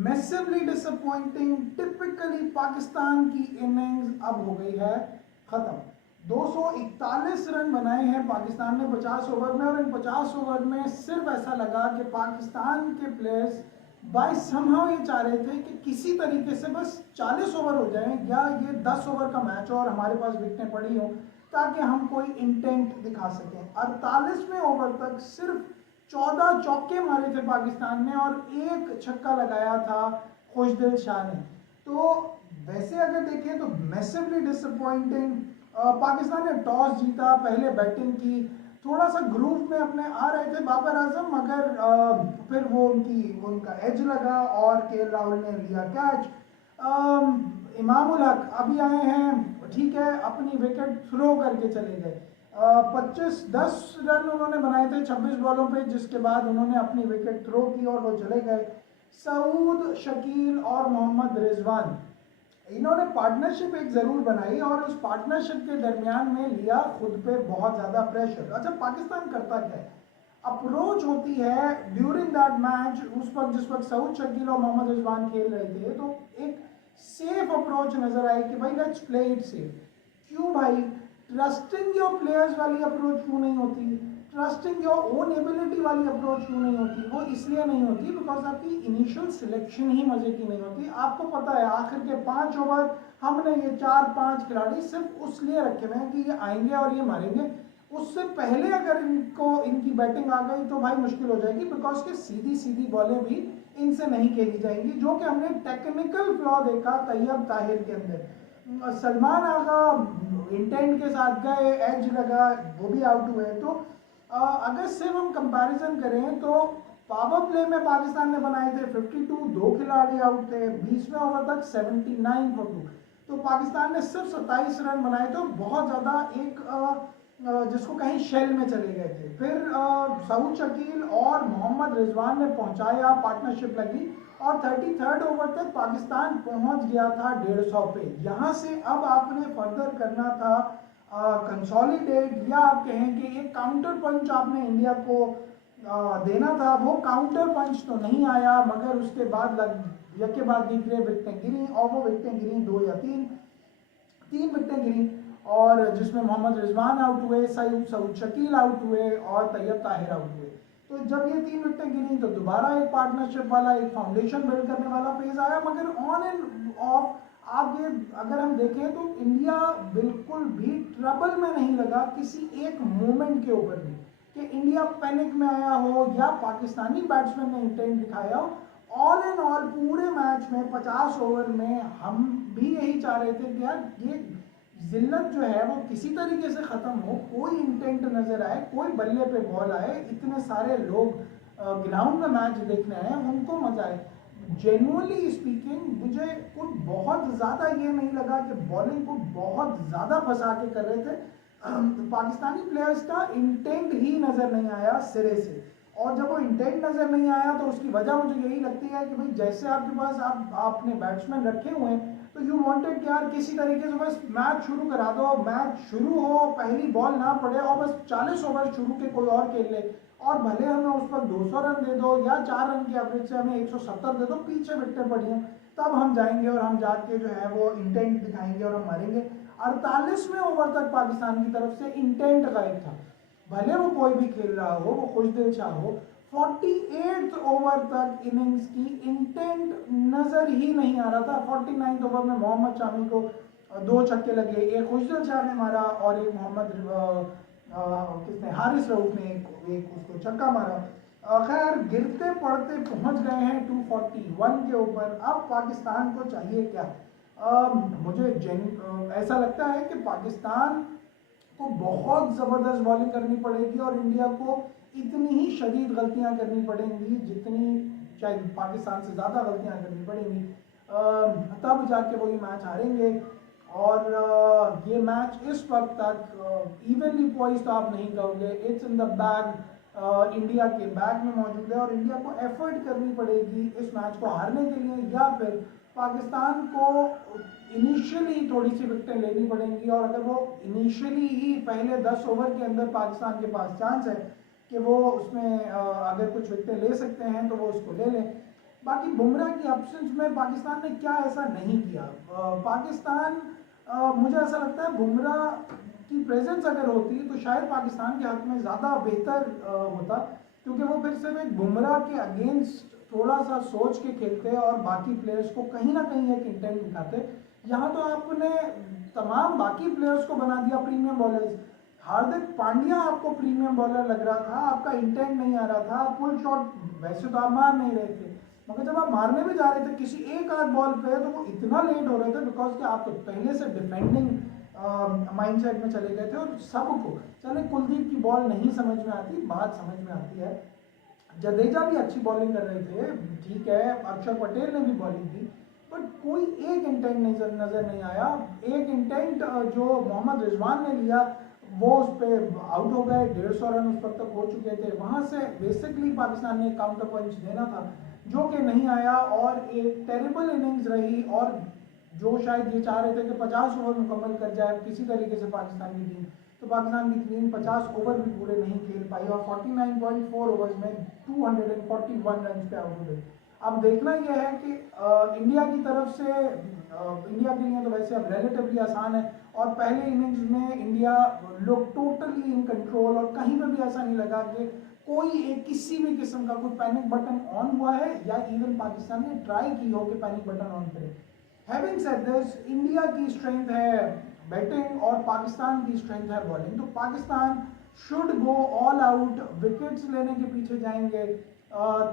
Massively disappointing. Typically Pakistan की innings अब हो गई है खत्म। 241 रन बनाए हैं पाकिस्तान ने 50 ओवर में, और इन 50 ओवर में सिर्फ ऐसा लगा कि पाकिस्तान के प्लेयर्स बाय समहाउ ये चाह रहे थे कि किसी तरीके से बस 40 ओवर हो जाएं या ये 10 ओवर का मैच हो और हमारे पास विकेटें पड़ी हो ताकि हम कोई इंटेंट दिखा सकें। 48वें ओवर तक सिर्फ 14 चौके मारे थे पाकिस्तान ने और एक छक्का लगाया था खुशदिल शाह ने। तो वैसे अगर देखें तो मैसिवली डिसअपॉइंटिंग। पाकिस्तान ने टॉस जीता, पहले बैटिंग की, थोड़ा सा ग्रूव में अपने आ रहे थे बाबर आजम, मगर फिर वो उनका एज लगा और के राहुल ने लिया कैच। इमामुल हक अभी आए हैं, ठीक है, अपनी विकेट थ्रो करके चले गए। 10 रन उन्होंने बनाए थे 26 बॉलों पे, जिसके बाद उन्होंने अपनी विकेट थ्रो की और वो चले गए। सऊद, शकील और मोहम्मद रिजवान, इन्होंने पार्टनरशिप एक जरूर बनाई और उस पार्टनरशिप के दरमियान में लिया खुद पे बहुत ज्यादा प्रेशर। अच्छा, पाकिस्तान करता क्या है, अप्रोच होती है ड्यूरिंग दैट मैच, उस वक्त जिस वक्त सऊद, शकील और मोहम्मद रिजवान खेल रहे थे, तो एक सेफ अप्रोच नजर आई कि भाई लेट्स प्ले इट सेफ। क्यों भाई, ट्रस्टिंग योर प्लेयर्स वाली अप्रोच क्यों नहीं होती, ट्रस्टिंग योर ओन एबिलिटी वाली अप्रोच क्यों नहीं होती? वो इसलिए नहीं होती बिकॉज आपकी इनिशियल सिलेक्शन ही मजे की नहीं होती। आपको पता है आखिर के 5 ओवर हमने ये 4-5 खिलाड़ी सिर्फ उसलिए रखे हुए हैं कि ये आएंगे और ये मारेंगे। उससे पहले अगर इनको इनकी बैटिंग आ गई तो भाई मुश्किल हो जाएगी, बिकॉज के सीधी सीधी बॉलें भी इनसे नहीं खेली जाएंगी, जो कि हमने टेक्निकल फ्लॉ देखा तैयब ताहिर के अंदर। सलमान आगा इंटेंट के साथ गए, एज लगा, वो भी आउट हुए। तो अगर सिर्फ हम कंपैरिजन करें तो पावर प्ले में पाकिस्तान ने बनाए थे 52, 2 खिलाड़ी आउट थे, 20वें ओवर तक 79 फॉर 2। तो पाकिस्तान ने सिर्फ 27 रन बनाए थे, बहुत ज़्यादा एक जिसको कहीं शेल में चले गए थे। फिर सऊद, शकील और मोहम्मद रिजवान ने पहुंचाया, पार्टनरशिप लगी और 33rd ओवर तक पाकिस्तान पहुंच गया था 150 पे। यहाँ से अब आपने फर्दर करना था कंसोलिडेट, या आप कहें कि एक काउंटर पंच आपने इंडिया को देना था। वो काउंटर पंच तो नहीं आया, मगर उसके बाद के बाद दूसरे विकेटें गिरी, और वो विकेटें गिरी 2 या 3 विकेटें गिरी, और जिसमें मोहम्मद रिजवान आउट हुए, सऊद शकील आउट हुए और तैयब ताहिर आउट हुए। तो जब ये 3 विकेटें गिरी तो दोबारा एक पार्टनरशिप वाला, एक फाउंडेशन बिल्ड करने वाला फेज आया। मगर ऑन एंड ऑफ आप ये अगर हम देखें तो इंडिया बिल्कुल भी ट्रबल में नहीं लगा किसी एक मोमेंट के ऊपर भी, कि इंडिया पैनिक में आया हो या पाकिस्तानी बैट्समैन ने इंटेंट दिखाया हो। ऑल एंड ऑल पूरे मैच में 50 ओवर में हम भी यही चाह रहे थे कि यार ये जिल्लत जो है वो किसी तरीके से खत्म हो, कोई इंटेंट नजर आए, कोई बल्ले पे बॉल आए, इतने सारे लोग ग्राउंड में मैच देखने आए, उनको मजा आए। जेन्युइनली स्पीकिंग मुझे कुछ बहुत ज़्यादा ये नहीं लगा कि बॉलिंग को बहुत ज़्यादा फंसा के कर रहे थे। पाकिस्तानी प्लेयर्स का इंटेंट ही नज़र नहीं आया सिरे से। और जब वो इंटेंट नज़र नहीं आया तो उसकी वजह मुझे यही लगती है कि भाई जैसे आपके पास आपने बैट्समैन रखे हुए हैं, तो यू वांटेड कि यार किसी तरीके से बस मैच शुरू करा दो, मैच शुरू हो, पहली बॉल ना पड़े और बस 40 ओवर शुरू के कोई और खेल ले, और भले हमें उस पर 200 रन दे दो या 4 रन की एवरेज से हमें 170 दे दो, पीछे विकेटें पड़ी हैं, तब हम जाएंगे और हम जाके जो है वो इंटेंट दिखाएंगे और हम मारेंगे। 48वें ओवर तक पाकिस्तान की तरफ से इंटेंट गायब था, भले वो कोई भी खेल रहा हो, वो खुशदिल शाह हो। 48th ओवर तक इनिंग्स की इंटेंट नजर ही नहीं आ रहा था। 49th ओवर में मोहम्मद शामी को 2 छक्के लगे, एक खुशदिल शाह ने मारा और एक किसने, हारिस रऊफ ने एक उसको छक्का मारा। खैर गिरते पड़ते पहुंच गए हैं 241 के ऊपर। अब पाकिस्तान को चाहिए क्या? मुझे ऐसा लगता है कि पाकिस्तान को बहुत ज़बरदस्त बॉलिंग करनी पड़ेगी और इंडिया को इतनी ही शदीद गलतियां करनी पड़ेंगी जितनी, शायद पाकिस्तान से ज़्यादा गलतियां करनी पड़ेंगी, तब जाके वो ये मैच हारेंगे। और ये मैच इस वक्त तक इवनली पॉइज तो आप नहीं कहोगे, it's in the bag, India के बैग में मौजूद है, और इंडिया को एफर्ट करनी पड़ेगी इस मैच को हारने के लिए, या फिर पाकिस्तान को इनिशियली थोड़ी सी विकेटें लेनी पड़ेंगी। और अगर वो इनिशियली ही पहले 10 ओवर के अंदर पाकिस्तान के पास चांस है कि वो उसमें अगर कुछ विकेटें ले सकते हैं तो वो उसको ले लें। बाकी बुमराह की एब्सेंस में पाकिस्तान ने क्या ऐसा नहीं किया। पाकिस्तान मुझे ऐसा लगता है बुमराह की प्रेजेंस अगर होती तो शायद पाकिस्तान के हक में ज़्यादा बेहतर होता, क्योंकि वो फिर सिर्फ एक बुमराह के अगेंस्ट थोड़ा सा सोच के खेलते और बाकी प्लेयर्स को कहीं ना कहीं एक इंटेंट दिखाते। यहाँ तो आपने तमाम बाकी प्लेयर्स को बना दिया प्रीमियम बॉलर्स। हार्दिक पांड्या आपको प्रीमियम बॉलर लग रहा था, आपका इंटेंट नहीं आ रहा था, पुल शॉट वैसे तो आप मार नहीं रहे थे, मगर जब आप मारने भी जा रहे थे किसी एक आध बॉल पे तो वो इतना लेट हो रहे थे बिकॉज कि आप तो पहले से डिफेंडिंग माइंडसेट में चले गए थे। और सबको चले कुलदीप की बॉल नहीं समझ में आती, बात समझ में आती है, जडेजा भी अच्छी बॉलिंग कर रहे थे, ठीक है, अक्षर पटेल ने भी बॉलिंग की, बट कोई एक इंटेंट नजर नहीं आया। एक इंटेंट जो मोहम्मद रिजवान ने लिया वो उस पर आउट हो गए, 150 रन उस पर तक हो चुके थे, वहां से बेसिकली पाकिस्तान ने काउंटर पंच देना था जो कि नहीं आया और एक टेरिबल इनिंग्स रही। और जो शायद ये चाह रहे थे कि 50 ओवर मुकम्मल कर जाए किसी तरीके से पाकिस्तान की टीम, तो पाकिस्तान की टीम 50 ओवर भी पूरे नहीं खेल पाई और 49.4 ओवर्स में 241 रन पे आउट हो गई। अब देखना यह है कि इंडिया की तरफ से इंडिया के लिए तो वैसे अब रिलेटिवली आसान है और पहले इनिंग्स में इंडिया लोग टोटली इन कंट्रोल और कहीं पर भी ऐसा नहीं लगा कि कोई एक किसी भी किस्म का कोई पैनिक बटन ऑन हुआ है या इवन पाकिस्तान ने ट्राई की हो कि पैनिक बटन ऑन करे। हैविंग सेड दिस, इंडिया की स्ट्रेंथ है बैटिंग और पाकिस्तान की स्ट्रेंथ है बॉलिंग, तो Pakistan should go all out, wickets लेने के पीछे जाएंगे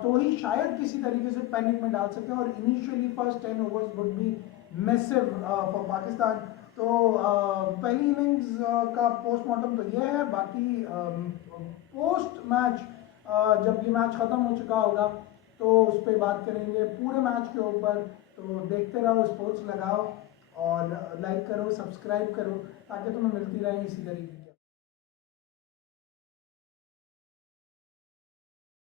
तो ही शायद किसी तरीके से पैनिक में डाल सके और initially first 10 overs would be massive for Pakistan. तो पहली इनिंग्स का पोस्टमार्टम तो ये है, बाकी पोस्ट मैच जब ये मैच ख़त्म हो चुका होगा तो उस पर बात करेंगे पूरे मैच के ऊपर। तो देखते रहो, स्पोर्ट्स लगाओ और लाइक करो, सब्सक्राइब करो ताकि तुम्हें मिलती रहे इसी तरीके की